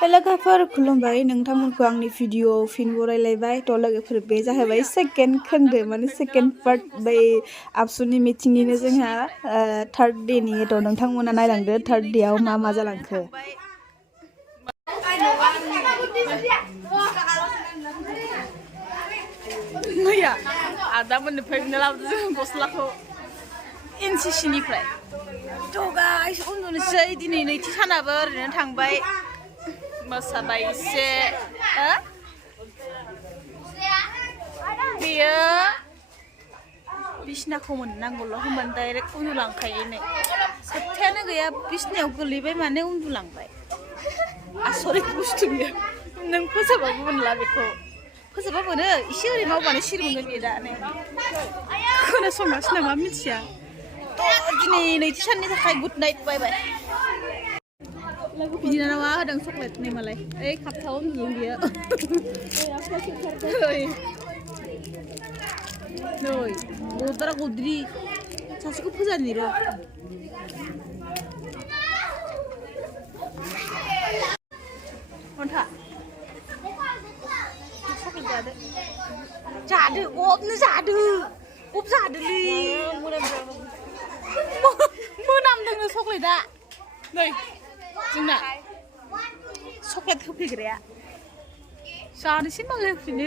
लोगोफोर खुलुमबाय नोंथांमोनखौ आंनि भिडिअ फिन बरायलायबाय थ' लोगोफोर बे जाहैबाय सेकेन्ड खोन्दो माने सेकेन्ड पार्ट बै आबसुनि मिटिंनिनो जोंहा थार्ड डेनि थ' नोंथांमोना नायलांदो थार्ड डेआव मा मा जालांखो मैया आदामोननिफ्राय बिना लाबोदों जों गस्लाखौ एनसिसिनिफ्राय थ' गाइस उन्दुनोसै दिनै नैथि सानाबो ओरैनो थांबाय मोसाबाय एसे बेयो बिसनाखौ मोननांगौल' होनबानो डाइरेक्ट उन्दुलांखायो नै खोथायानो गैया बिसनायाव गोलैबाय माने उन्दुलांबाय आसरित बुस्थु बियो नों फोसाबाबो मोनला बेखौ फोसाबा मोनो एसे ओरै मावबानो सिरि मोनगोन बेयो दा नै खोनासंगासिनो नामा मिथिया थ' दिनै नैथि साननि थाखाय गुड नाइट बाय बाय बिनानावा होदों चक्लेट नै मालाय ओइ खापथाव उन्दुदों बियो नै गद्रा गद्रि सासेखौ फोजानि र' अन्था चक्लेट जादो जादो गबनो जादो गब जादोलै मोनामदोंनो चक्लेटआ नै जोंना चक्लेट होफैग्राया जानोसै मालाय होफैनो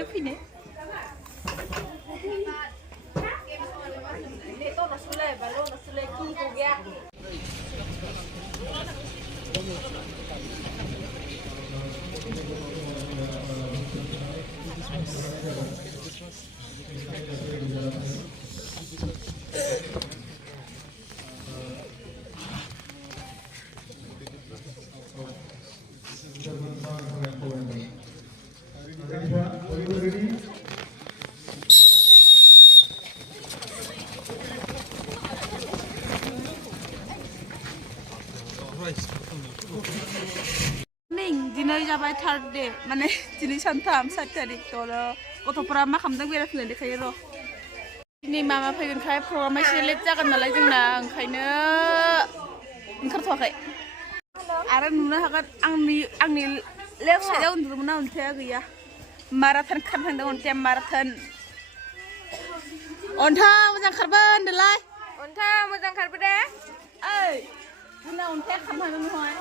दिनै जाबाय थार्ड डे माने दिनै सानथाम 7 तारिख थ' गथ'फोरा मा खालामदों बेरायफैनाय देखायो र' दिनै मामा फैगोनखाय प्रग्रामा एसे लेट जागोन नालाय जोंना ओंखायनो ओंखारथ'वाखै आरो नुनो हागोन आंनि लेफ्ट साइडआव उन्दुदोंमोन ना अन्थाया गैया माराथन खारनो थांदों अन्थाया माराथन अन्था मोजां खारबो होनदोलाय अन्था मोजां खारबो दे ओइ जोंना अन्थाया खारनो थांदों नहय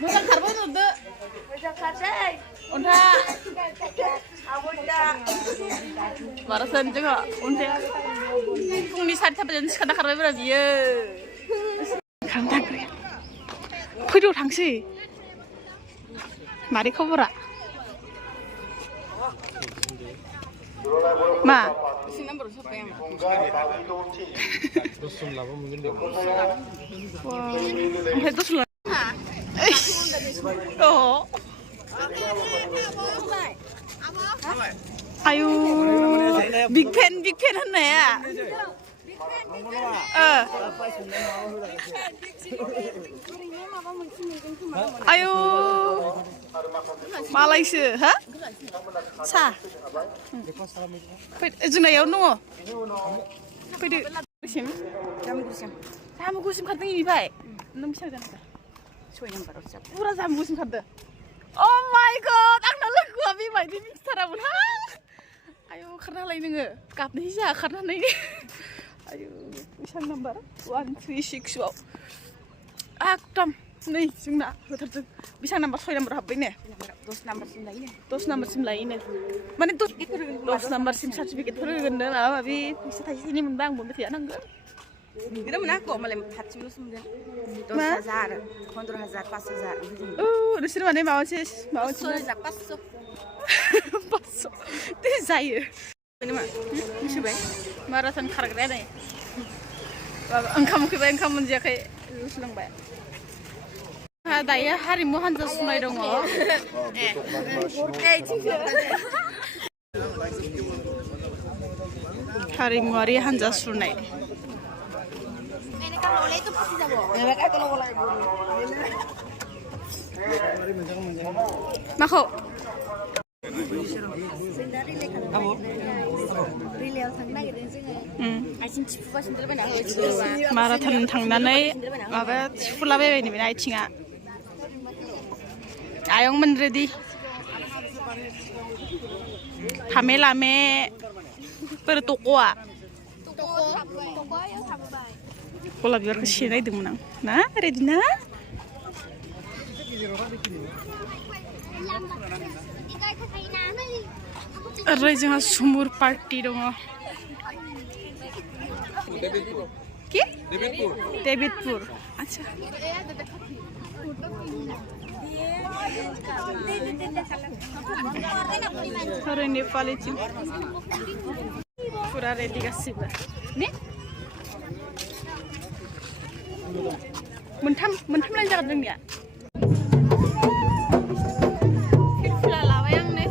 मोजां खारबाय नुदो मोजां खारसै अन्था माराथन जोंहा अन्थाया फुंनि 4:00 बाजियावनो सिखारना खारबायब्रा बियो फैद' थांसै मारै खबरा मा ओमफ्राय दस आयु बिग फेन होननाया आयु मालायसो हा सा जोंनायाव दङ फैदो जामुगुरसिम खारदों इनिफ्राय नों बेसेबां जाखो 6 नाम्बाराव फुरा जामुगुरसिम खारदो अ माय गड आंना लोगोआ बेबायदि मिथिथारामोनहां आयु खारनो हालाय नोङो गाबनाय जा खारनो हानाय आयु बेसेबां नाम्बार 136आव एकदम नै जोंना होथारदों बेसेबां नाम्बार 6 नाम्बार हाबबाय ने 10 नाम्बारसिम लायोनो माने 10 नाम्बारसिम सार्टिफिकेटफोर होगोन नो माबा माबि फैसा थाइसे थाइनै मोनबा आंबो मेथाइया नांगोन गिदिर मोनाखौ मालाय खाथियावल'सो मोनगोन 10,000 15,000 5,000 नोंसोर माने माबा मोनसे 500 दे जायो मा मिथिबाय माराथन खारग्राया नै ओंखाम उखैबाय ओंखाम मोनजायाखै सोलोंबाय दायो हारिमु हान्जा सुनाय दङ हारिमुआरि हान्जा सुनाय माखौ माराथन थांनानै माबा थिफुलाबायबाय नोंनि आथिङा आयंमोन रेडि थामे लामे बोर टक'आ गलाब बिबारखौ सिनाय नायदोंमोन आं ना रेडि ना ओरै जोंहा सुमुर पार्टी दङ কি দেবিতপুর আচ্ছা ओरै नेपालिथिं फुरा रेडि गासिबो ने मोनथाम लाइन जागोन जोंनिया फिरफिला लाबाय आंनो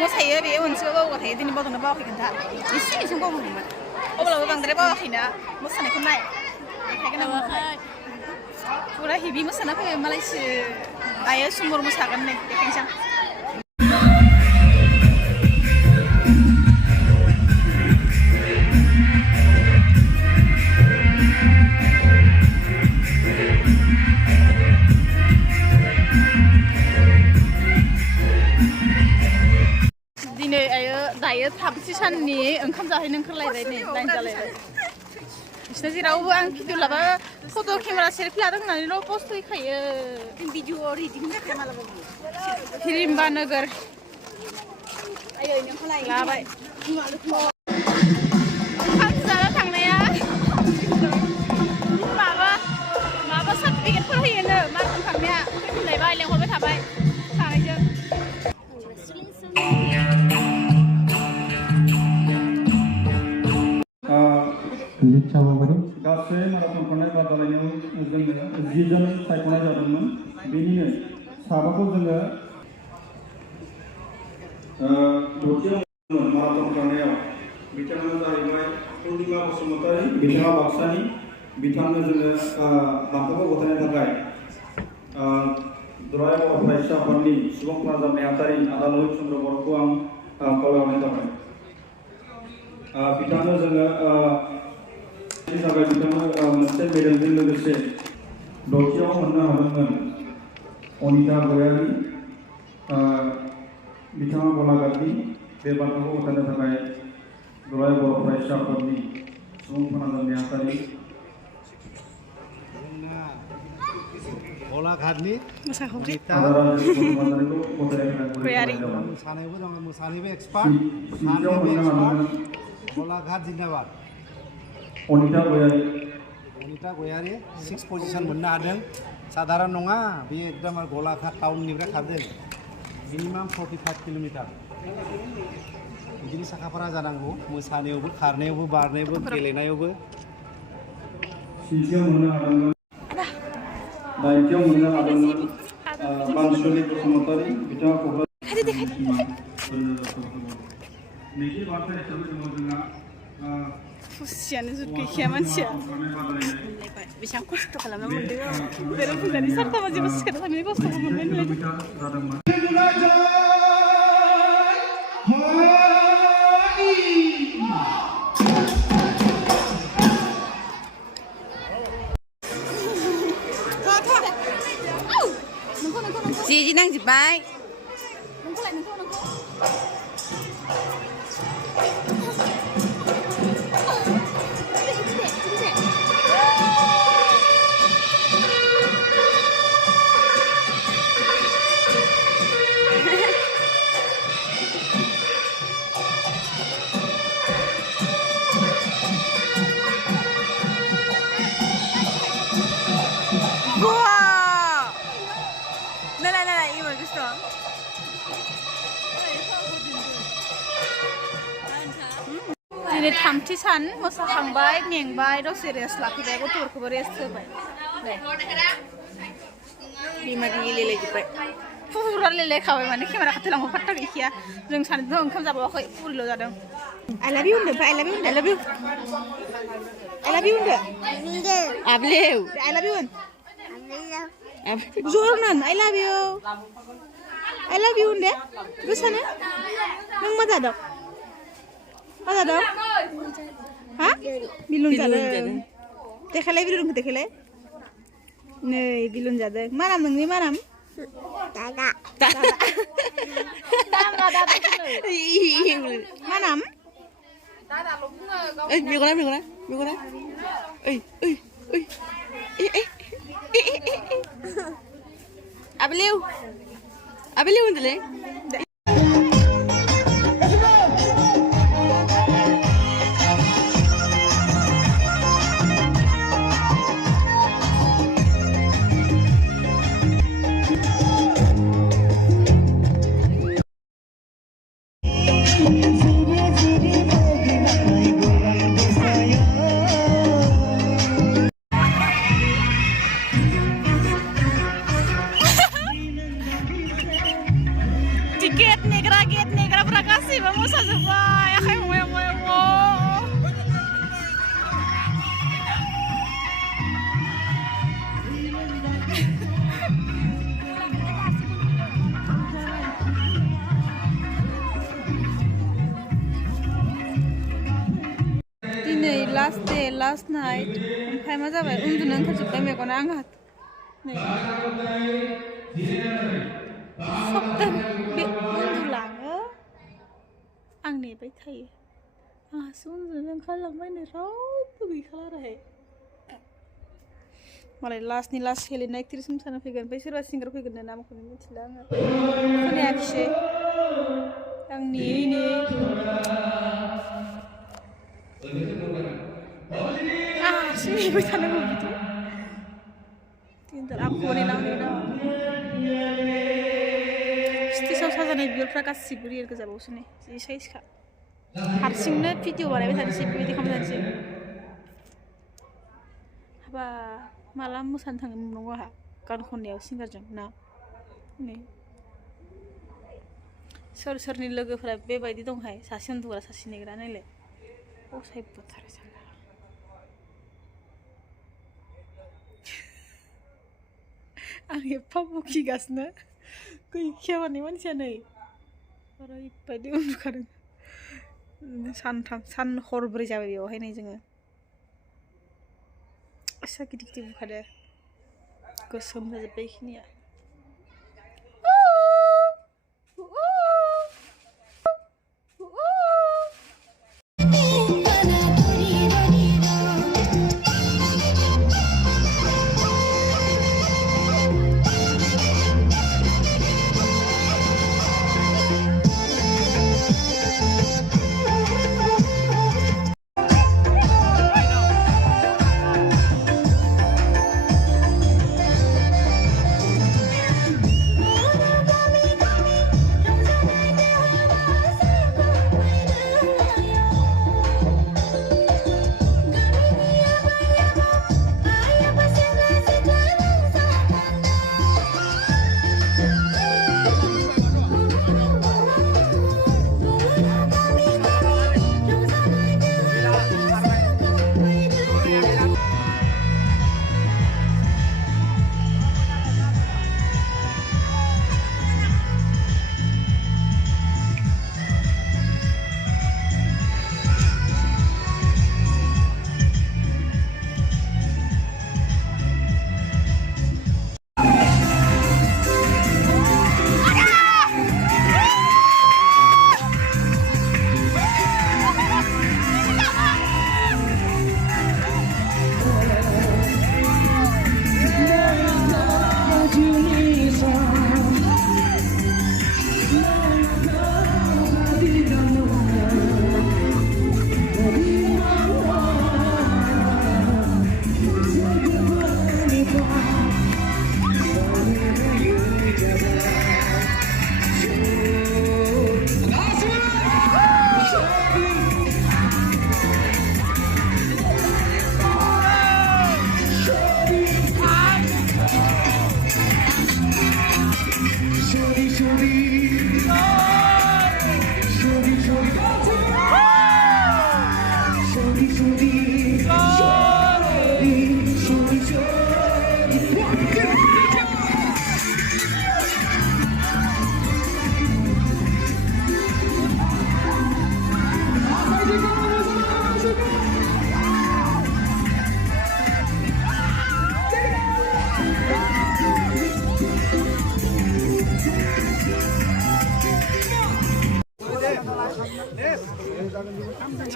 मोसायो बे मोनसेबो बावगा थायो दिनै बावदोंना बावाखै खोन्था एसे बावदोंमोन अब्लाबो बांद्राय बावाखैना मोसानायखौ नाय फुरा हेभि मोसाना फैयो मालायसो दायो सुमुर मोसागोन नै देखायनोसै आं दायो थामथि साननि ओंखाम जाहैनो ओंखारलायबाय नै लाइन जालायबाय बिसोरना जेरावबो आं भिडिअ लाबा फट' केमेरा सेल्फि लादों होननानैल' पस्ट होखायो भिडिअ रेडिं जाखाया मालाबा हिरिम्बा नोगोर लाबाय ओंखाम जाना थांनाया माबा सार्टिफिकेटफोर होयोनो माराथन थांनाया फैफिनलायबाय लेंहरबाय थाबाय सानैजों गासै माराथन खारनाय बादायलायनायाव जोङो 10 जन सायख'नाय जादोंमोन बेनिनो साबाखौ जोङो माराथन खारनायाव बिथाङा जाहैबाय पुर्णिमा बसुमतारी बिथाङा बाक्सानि बिथांनो जोङो बान्थाखौ गथायनो थाखाय दुलाराय बर' फरायसा आफादनि सुबुं फोनांजाब नेहाथारि आदा लहित चन्द्र बर'खौ आं खावलायहरनाय जाबाय बिथांनो जोङो बिथांनो मोनसे मेडेलजों लोगोसे दथियाव मोननो हादोंमोन अनिता गयारि बिथाङा गलाघाटनि बे बान्थाखौ गथायनो थाखाय दुलाराय बर' फरायसा आफादनि सुबुं फोनांजाब नेहाथारि गलाघाटनि मोसानायबो एक्सपार्ट गलाघाट जिन्दाबाद अनिता गयारि 6 पजिशन मोननो हादों साधारन नङा बे एकदम गलाघाट टाउननिफ्राय खारदों मिनिमाम 45 किलोमिटार बिदिनो साखाफारा जानांगौ मोसानायावबो खारनायावबो बारनायावबो गेलेनायावबो सिजियाव मोननो हादोंमोन दाइथियाव मोननो हादोंमोन बानसुलि बसुमतारी बिथाङा नैथि बान्था हिसाबै दङ जोंहा खुसियानो जुद गैखाया मानसिया बेसेबां खस्थ' खालामना मोनदों बेराव फैनानै सारथामा जेबो सिखारना थांनायनि खस्थ'खौ मोनबाय Chị नांजोब्बाय दिनै थामथि सान मोसाखांबाय मेंबाय दसे रेस्ट लाफैबाय गथ'फोरखौबो रेस्ट होबाय बिमा गेलेलायजोब्बाय फुरा लेलेखाबाय माने केमेरा खाथियाव लांबा फात्ता गैखाया जों सानैजों ओंखाम जाबावाखै पुरिल' जादों I love you होनदो ओमफ्राय I love you होनदो I love you होनदो आबलेव I love you होन जर होन I love you होनदो गोसानो नों मा जादों मा जादों हा बिलुन जादों देखायलाय बिलुनखौ देखायलाय नै बिलुन जादों मा नाम नोंनि मा नाम दादा मा नाम दादाल' बुङो ओइ मेगना ओइ आबलेव होनदोलै गेट नेग्राफोरा गासैबो मोसाजोब्बाय आखाइ हमबाय दिनै लास्ट डे लास्ट नाइट ओमफ्राय मा जाबाय उन्दुनो ओंखारजोब्बाय मेगना आंहा नै बे उन्दुलाङो आं नेबाय थायो आंहासो उन्दुनो ओंखारलांबाय नै रावबो गैखालाराहाय मालाय लास्टनि लास्ट हेलेना एक्ट्रेस मोसानो फैगोन ओमफ्राय सोरबा सिंगार फैगोन नो नामखौनो मिथिला आङो खोनायाखिसै आं नेयै आंहासो नेबाय थानांगौ बिदि दिनदार आंखौबो नेनांगौ दं स्टेजाव साजानाय बिबारफ्रा गासिबो रियेल गोजाबावसो नै जि साइजखा हारसिंनो भिडिअ बानायबाय थानोसै बेबायदि खालामबाय थानोसै हाबा माला मोसानो थांनो मोननांगौ आंहा गान खननायाव सिंगारजों ना नै सोरनि लोगोफोरा बेबायदि दंहाय सासे उन्दुग्रा सासे नेग्रा नायलाय असायबोथारो सानला आं एफा बखिगासिनो गैखाया माने मानसिया नै ओरैबायदि उन्दुखादों सान हरब्रै जाबाय बेयावहाय नै जोङो एसा गिदिर बुखादो गोसोम जाजोब्बाय बेखिनिया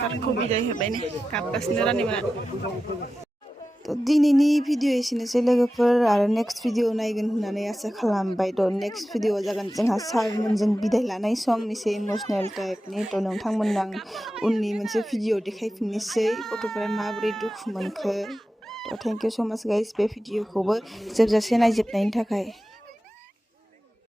सारखौ बिदाय होबाय ने गाबगासिनो रानिमोना थ' दिनैनि भिडिअ एसेनोसै लोगोफोर आरो नेक्स्ट भिडिअ नायगोन होननानै आसा खालामबाय थ' नेक्स्ट भिडिअ जागोन जोंहा सारमोनजों बिदाय लानाय सम एसे इमोसनेल टाइपनि थ' नोंथांमोननो आं उननि मोनसे भिडिअ देखायफिननोसै गथ'फोरा माबोरै दुखु मोनखो थ' थेंक इउ स' माच गाइस बे भिडिअखौबो जोबजासे नायजोबनायनि थाखाय